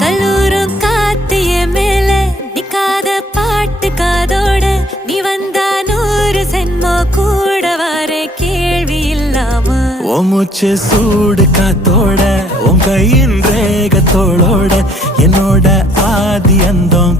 கல்லூரும் காத்திய மேல நிக்காத பாட்டு காதோட நீ வந்தா 100 சென்மோ கூட வர கேள்வி இல்லாம மூச்சு சூடு காத்தோட உன் கையின் ரேகத்தோளோட என்னோட ஆதி அந்தம்